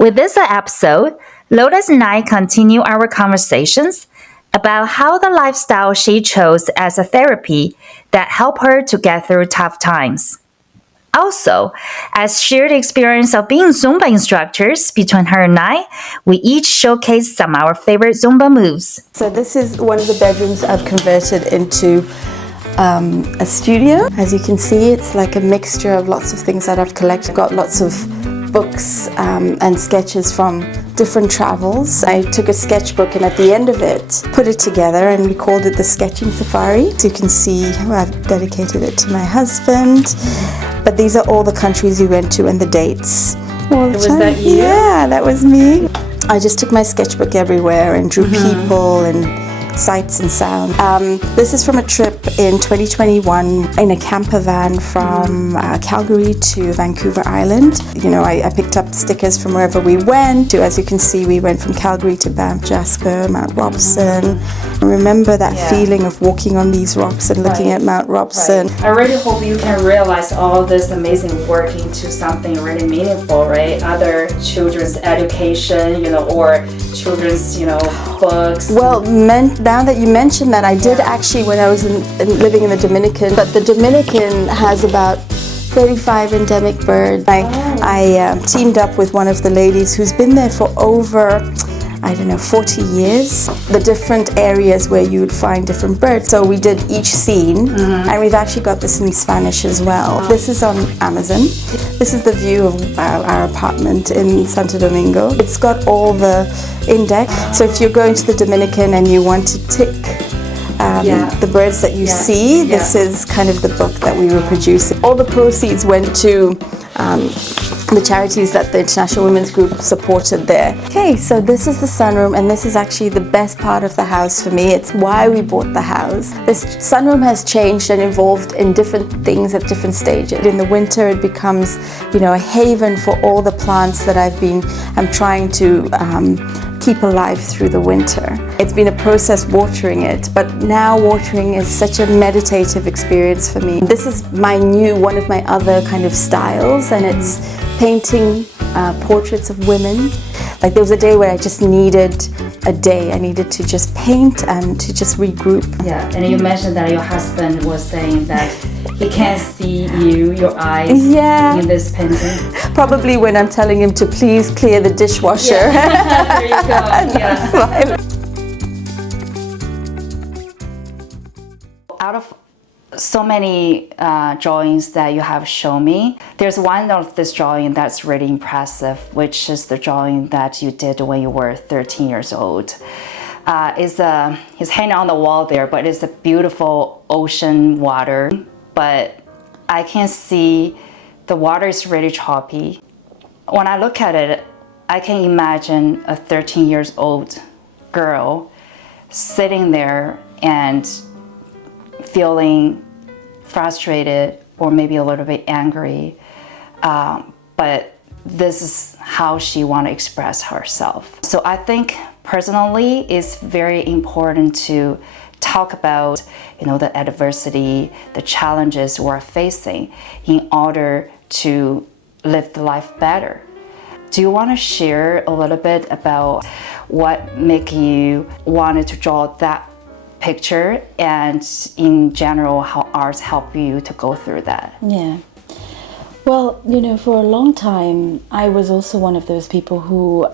With this episode, Lotus and I continue our conversations about how the lifestyle she chose as a therapy that helped her to get through tough times. Also, as shared experience of being Zumba instructors between her and I, we each showcase some of our favorite Zumba moves. So this is one of the bedrooms I've converted into a studio. As you can see, it's like a mixture of lots of things that I've collected. I've got lots of books and sketches from different travels. I took a sketchbook and at the end of it, put it together and we called it the Sketching Safari. So you can see I've dedicated it to my husband. But these are all the countries we went to and the dates. Was that you? Yeah, that was me. I just took my sketchbook everywhere and drew people and sights and sound. This is from a trip in 2021 in a camper van from Calgary to Vancouver Island. You know, I picked up stickers from wherever we went. As you can see, we went from Calgary to Banff, Jasper, Mount Robson. I remember that feeling of walking on these rocks and looking at Mount Robson. I really hope you can realize all this amazing work into something really meaningful, right? Other children's education, or children's, books. Well, now that you mention that, I did actually when I was living in the Dominican, but the Dominican has about 35 endemic birds. I teamed up with one of the ladies who's been there for over 40 years. The different areas where you would find different birds. So we did each scene, and we've actually got this in Spanish as well. This is on Amazon. This is the view of our apartment in Santo Domingo. It's got all the index. So if you're going to the Dominican and you want to tick the birds that you see, this is kind of the book that we were producing. All the proceeds went to the charities that the International Women's Group supported there. Okay, so this is the sunroom, and this is actually the best part of the house for me. It's why we bought the house. This sunroom has changed and evolved in different things at different stages. In the winter, it becomes, a haven for all the plants that I'm trying to keep alive through the winter. It's been a process watering it, but now watering is such a meditative experience for me. This is one of my other kind of styles, and it's painting portraits of women. Like there was a day where I just needed a day. I needed to just paint and to just regroup. Yeah, and you mentioned that your husband was saying that he can't see your eyes in this painting. Probably when I'm telling him to please clear the dishwasher. Yeah. There you go. Out of so many drawings that you have shown me, there's one of this drawing that's really impressive, which is the drawing that you did when you were 13 years old. He's hanging on the wall there, but it's a beautiful ocean water. But I can see the water is really choppy. When I look at it, I can imagine a 13 years old girl sitting there and feeling frustrated or maybe a little bit angry, but this is how she want to express herself. So I think personally it's very important to talk about the adversity, the challenges we're facing in order to live the life better. Do you want to share a little bit about what made you wanted to draw that picture, and in general how arts help you to go through that? Yeah. Well, for a long time I was also one of those people who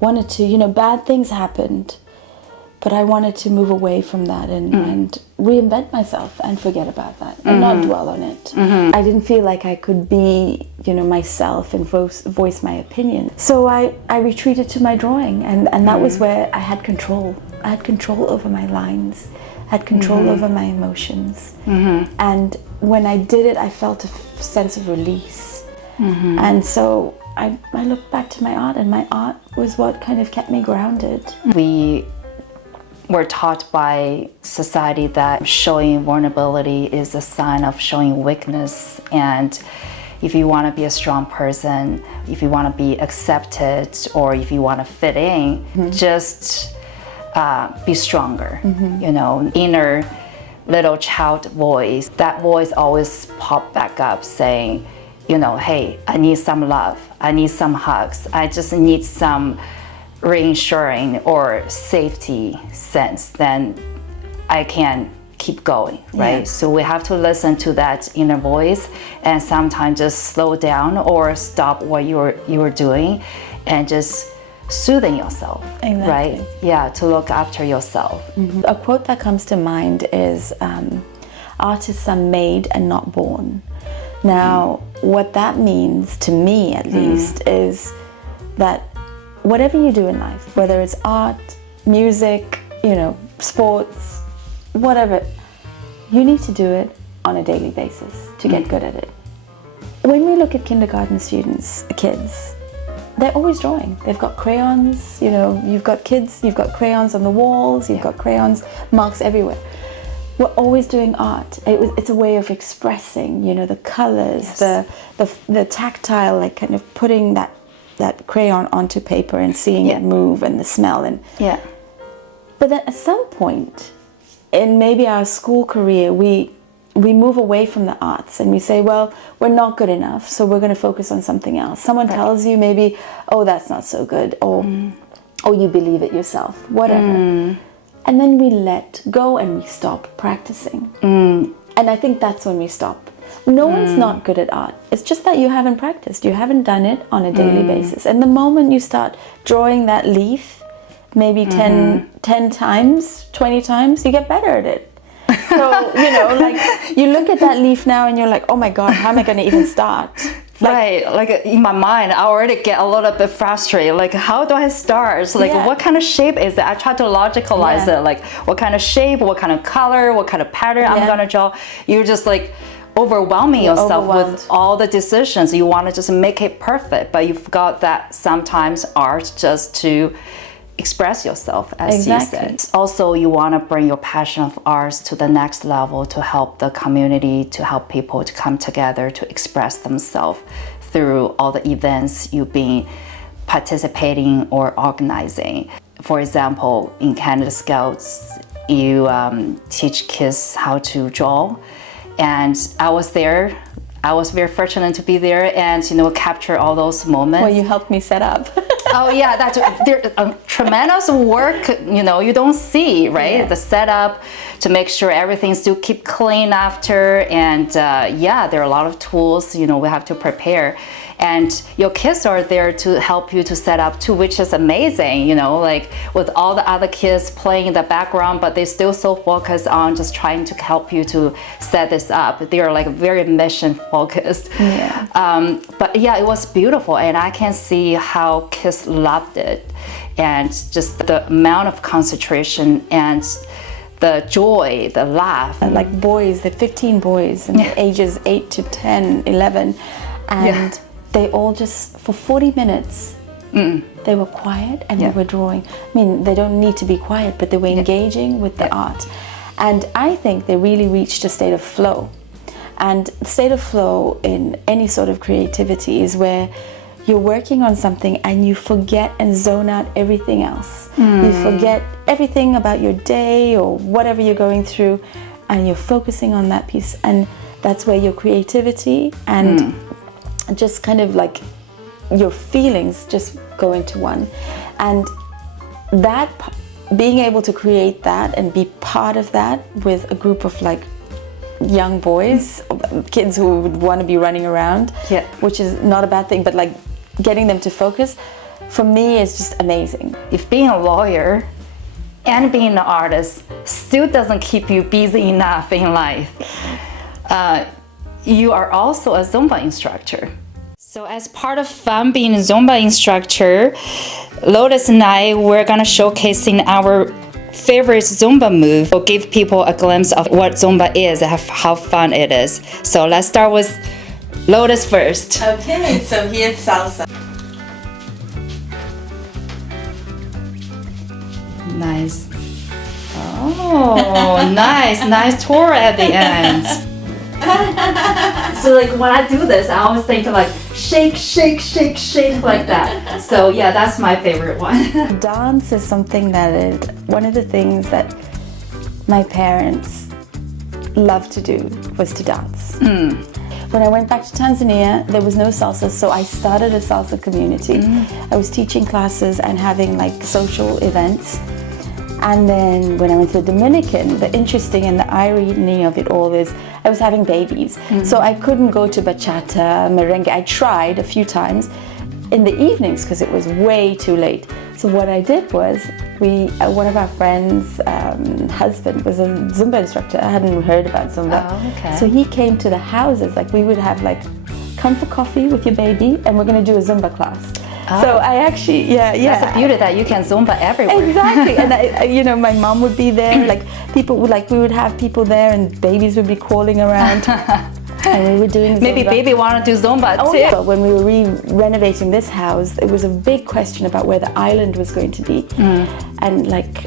wanted to, bad things happened, but I wanted to move away from that and reinvent myself and forget about that and not dwell on it. I didn't feel like I could be, myself and voice my opinion. So I retreated to my drawing, and that was where I had control. I had control over my lines, I had control over my emotions. And when I did it, I felt a sense of release. And so I looked back to my art, and my art was what kind of kept me grounded. We were taught by society that showing vulnerability is a sign of showing weakness, and if you want to be a strong person, if you want to be accepted, or if you want to fit in, just be stronger. Inner little child voice, that voice always pop back up saying, hey, I need some love, I need some hugs, I just need some reassuring or safety sense, then I can keep going, right? Yeah. So we have to listen to that inner voice and sometimes just slow down or stop what you were doing and just soothing yourself, Exactly. right? Yeah, to look after yourself. A quote that comes to mind is, artists are made and not born. Now, what that means to me at least is that whatever you do in life, whether it's art, music, sports, whatever, you need to do it on a daily basis to get good at it. When we look at kindergarten students, kids, they're always drawing. They've got crayons, you've got kids, you've got crayons on the walls, you've got crayons, marks everywhere. We're always doing art. It's a way of expressing, the colors, Yes. the tactile, like kind of putting that crayon onto paper and seeing it move, and the smell. Yeah. But then at some point in maybe our school career, we move away from the arts and we say, well, we're not good enough, so we're going to focus on something else. Someone tells you maybe, oh, that's not so good, or oh, you believe it yourself, whatever. And then we let go and we stop practicing. And I think that's when we stop. No one's not good at art. It's just that you haven't practiced. You haven't done it on a daily basis. And the moment you start drawing that leaf, maybe 10 times, 20 times, you get better at it. So, like you look at that leaf now and you're like, oh my God, how am I going to even start? Right, like in my mind, I already get a little bit frustrated. Like, how do I start? Like, what kind of shape is it? I try to logicalize it. Like, what kind of shape, what kind of color, what kind of pattern I'm gonna draw. You're just like overwhelming yourself with all the decisions. You want to just make it perfect, but you forgot that sometimes art just to express yourself, as you said. Also, you want to bring your passion of arts to the next level to help the community, to help people to come together to express themselves through all the events you've been participating or organizing. For example, in Canada Scouts, you teach kids how to draw, and I was there. I was very fortunate to be there and capture all those moments. Well, you helped me set up. Oh yeah, that's there's tremendous work. You don't see, right? Yeah. The setup to make sure everything still keep clean after, and there are a lot of tools. We have to prepare, and your kids are there to help you to set up too, which is amazing. Like with all the other kids playing in the background, but they're still so focused on just trying to help you to set this up. They are like very mission focused. Yeah. But yeah, it was beautiful, and I can see how kids loved it, and just the amount of concentration and the joy, the laugh. Like boys, the 15 boys, and ages 8 to 10, 11, and they all just, for 40 minutes, they were quiet and they were drawing. I mean, they don't need to be quiet, but they were engaging with the art. And I think they really reached a state of flow. And state of flow in any sort of creativity is where you're working on something and you forget and zone out everything else. You forget everything about your day or whatever you're going through, and you're focusing on that piece. And that's where your creativity and just kind of like your feelings just go into one. And that, being able to create that and be part of that with a group of like young boys, kids who would want to be running around, which is not a bad thing, but like getting them to focus, for me, is just amazing. If being a lawyer and being an artist still doesn't keep you busy enough in life, you are also a Zumba instructor. So as part of fun being a Zumba instructor, Lotus and I, we're gonna showcasing our favorite Zumba move. We'll give people a glimpse of what Zumba is and how fun it is. So let's start with Lotus first. Okay, so here's salsa. Nice. Oh, nice tour at the end. So like when I do this, I always think like shake, shake, shake, shake like that. So yeah, that's my favorite one. Dance is something that is one of the things that my parents loved to do, was to dance. When I went back to Tanzania, there was no salsa, so I started a salsa community. I was teaching classes and having like social events. And then when I went to the Dominican, the interesting and the irony of it all is I was having babies. So I couldn't go to bachata, merengue. I tried a few times in the evenings because it was way too late. So what I did was, one of our friends' husband was a Zumba instructor. I hadn't heard about Zumba. Oh, okay. So he came to the houses. Like we would have like, come for coffee with your baby and we're going to do a Zumba class. Oh. So I actually, That's the beauty that you can Zumba everywhere. Exactly. And I, my mom would be there, like people would we would have people there and babies would be crawling around. And we were doing Zumba. Maybe baby want to do Zumba too. Yeah. But when we were renovating this house, it was a big question about where the island was going to be. And like,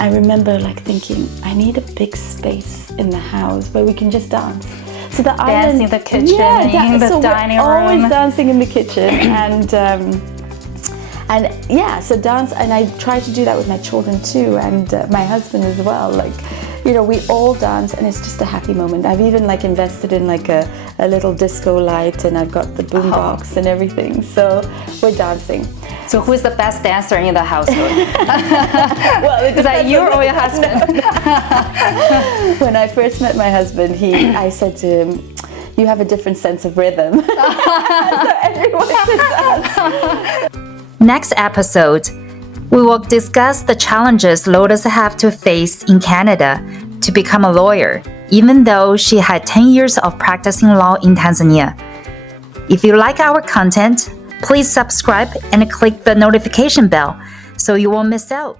I remember like thinking, I need a big space in the house where we can just dance. So the Dance island, in the kitchen, in the dining room. Always dancing in the kitchen, and yeah, so dance, and I try to do that with my children too, and my husband as well. Like, we all dance, and it's just a happy moment. I've even like invested in like a little disco light, and I've got the boombox and everything. So we're dancing. So who's the best dancer in the household? Well, is that you or your husband? When I first met my husband, I said to him, "You have a different sense of rhythm." So everyone should dance. Next episode, we will discuss the challenges Lotus have to face in Canada to become a lawyer, even though she had 10 years of practicing law in Tanzania. If you like our content, please subscribe and click the notification bell so you won't miss out.